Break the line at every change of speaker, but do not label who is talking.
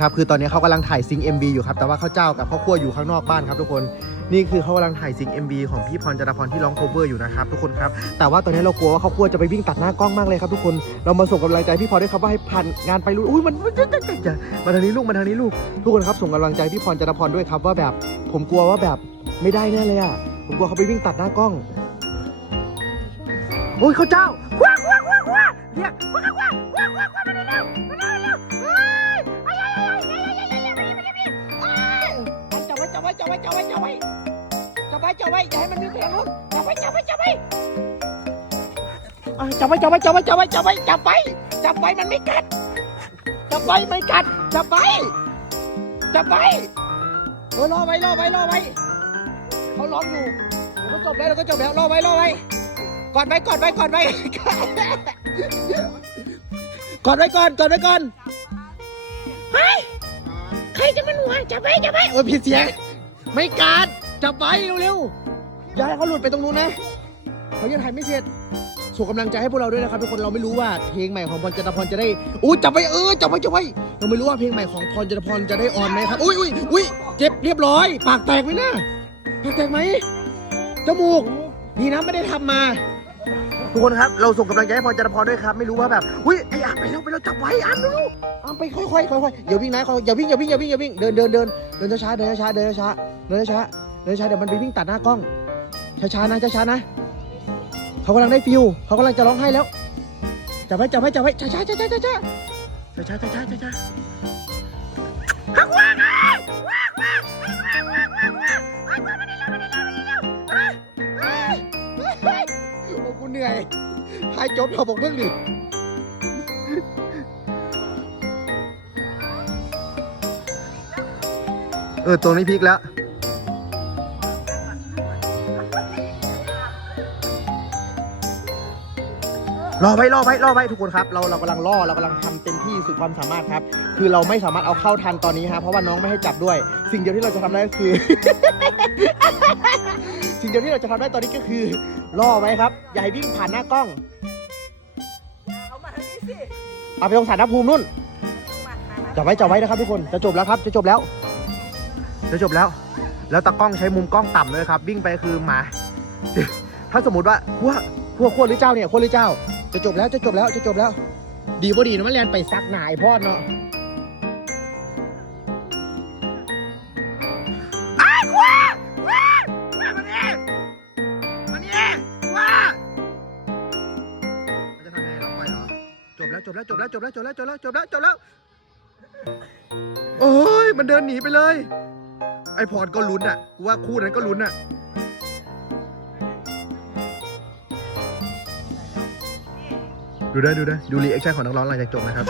ครับคือตอนนี้เขากำลังถ่ายซิงเอ็มบีอยู่ครับแต่ว่าข้าวเจ้ากับข้าวคั่วอยู่ข้างนอกบ้านครับทุกคนนี่คือเขากำลังถ่ายซิงเอ็มบีของพี่พรจรพรที่ร้องโคเวอร์อยู่นะครับทุกคนครับแต่ว่าตอนนี้เรากลัวว่าข้าวคั่วจะไปวิ่งตัดหน้ากล้องมากเลยครับทุกคนเรามาส่งกำลังใจพี่พรด้วยครับว่าให้ผ่านงานไปรู้อุ้ยมันจะจะจะมาทางนี้ลูกมาทางนี้ลูก ทุกคนครับส่งกำลังใจพี่พรจรพรด้วยครับว่าแบบ ผมกลัวว่าแบบไม่ได้แน่เลยอะผมกลัวเขาไปวิ่งตัดหน้ากล้องโอ้ยข้าวเจ้าว้าวว้าวว้าวว้าวเนี่ยว้าวว้าวว้าวว้าวว้าวมาเร็ว ไว้จับไว้จับไว้จับไว้จับไว้อย่าให้มันวิ่งไปทางนู้นจับไว้จับไว้จับไว้จับไว้จับไว้จับไว้จับไว้จับไว้จับไว้จับไว้มันไม่กัดจับไว้ไม่กัดจับไว้จับไว้เออรอไว้รอไว้รอไว้เขาล้อมอยู่เดี๋ยวก็จบแล้วเดี๋ยวก็จบแล้วรอไว้รอไว้กอดไว้กอดไว้กอดไว้กอดไว้ก่อนกอดไว้ก่อนเฮ้ยใครจะมันห่วงจับไว้จับไว้โอ้ยผิดเสียง ไม่กัดจับไว้เร็วๆอย่าให้เขาหลุดไปตรงนู้นนะเขายังถ่ายไม่เสร็จส่งกำลังใจให้พวกเราด้วยนะครับทุกคนเราไม่รู้ว่าเพลงใหม่ของพรจรพรจะได้อู้จับไว้เออจับไว้จับไว้เราไม่รู้ว่าเพลงใหม่ของพรจรพรจะได้ออนไหมครับอุ้ยอุ้ยอุ้ยเจ็บเรียบร้อย ปากแตกไหมนะปากแตกไหมจมูกดีนะไม่ได้ทำมา ทุกคนครับ เราส่งกำลังใจให้พรจันทพรด้วยครับ ไม่รู้ว่าแบบอุ้ยไอ้อะไปแล้วไปแล้วจับไว้อันดูอ้าไปค่อยๆค่อยๆอย่าวิ่งนะค่อยอย่าวิ่งอย่าวิ่งอย่าวิ่งอย่าวิ่งเดินเดินเดินเดินช้าๆเดินช้าๆเดินช้าๆเดินช้าๆเดินช้าเดี๋ยวมันไปวิ่งตัดหน้ากล้องช้าๆนะช้าๆนะเขากำลังได้ฟิวเขากำลังจะร้องไห้แล้วจับไว้จับไว้จับไว้ช้าๆช้าๆช้าๆช้าๆช้าๆช้าๆ นื่อยทายจบเราบอกเรื่องดิเออ ตรงนี้พลิกแล้ว รอไว้รอไว้รอไว้ทุกคนครับ เราเรากำลังล่อเรากำลังทำเต็มที่สุดความสามารถครับ คือเราไม่สามารถเอาเข้าทันตอนนี้ฮะเพราะว่าน้องไม่ให้จับด้วย สิ่งเดียวที่เราจะทำได้ก็คือ สิ่งเดียวที่เราจะทำได้ตอนนี้ก็คือล่อไว้ครับอย่าให้วิ่งผ่านหน้ากล้อง
เอามาทางนี้สิ
เอาไปตรงสารพระภูมินู่น
มามามา
จับไว้จับไว้นะครับทุกคนจะจบแล้วครับจะจบแล้วจะจบแล้ว แล้วตากล้องใช้มุมกล้องต่ำเลยครับ วิ่งไปคือหมา ถ้าสมมติว่าขั้วขั้วขั้วหรือเจ้าเนี่ยขั้วหรือเจ้า จะจบแล้วจะจบแล้วจะจบแล้ว ดีบ่ดีนะมันเรียนไปซักหนายพอดเนาะ แล้วจบแล้วจบแล้วจบแล้วจบแล้วจบแล้วจบแล้วจบแล้ว โอ้ยมันเดินหนีไปเลย ไอพอดก็ลุ้นอะกูว่าคู่นั้นก็ลุ้นอะดูได้ดูได้ดูรีแอคชั่นของนักร้องหลังจากจบนะครับ